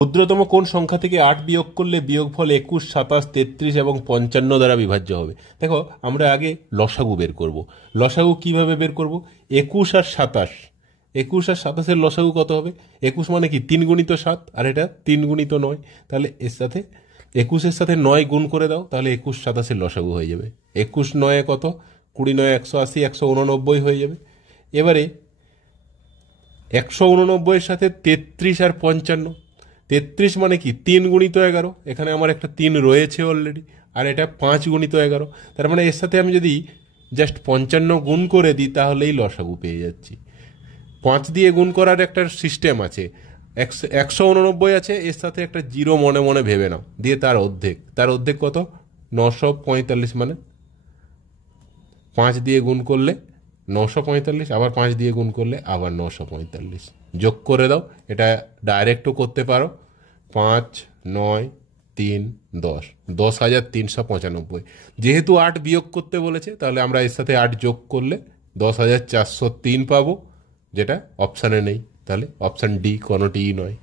ক্ষুদ্রতম কোন সংখ্যা থেকে 8 বিয়োগ করলে বিয়োগফল 21, 27, 33 এবং 55 দ্বারা বিভাজ্য হবে? দেখো, আমরা আগে লসাগু বের করব। লসাগু কিভাবে বের করব? 21 আর 27, 21 আর 27-এর লসাগু কত হবে? 21 মানে কি 3 গুণিত 7, আর এটা 3 গুণিত 9। তাহলে এর সাথে 21-এর সাথে 9 গুণ করে দাও, তাহলে 21, 27-এর লসাগু হয়ে যাবে। 21 9 কত? 20 9 180, 189 হয়ে যাবে। এবারে 189-এর সাথে 33 আর 55, 33 মানে কি 3 গুণিত 11, এখানে আমার একটা 3 রয়েছে অলরেডি, আর এটা 5 গুণিত 11। তার মানে এর সাথে আমি যদি জাস্ট 55 গুণ করে দিই তাহলেই লসাগু পেয়ে যাচ্ছি। 5 দিয়ে গুণ করার একটা সিস্টেম আছে। 189 আছে, এর সাথে একটা জিরো মনে মনে ভেবে নাও, দিয়ে তার অর্ধেক কত? 945, মানে 5 দিয়ে গুণ করলে 945, আবার 5 দিয়ে গুণ করলে আবার 945, যোগ করে দাও। এটা ডাইরেক্টও করতে পারো। 5 9 3 10, 10,395। যেহেতু 8 বিয়োগ করতে বলেছে, তাহলে আমরা এর সাথে 8 যোগ করলে 10,403 পাবো, যেটা অপশানে নেই। তাহলে অপশান ডি কোনোটিই নয়।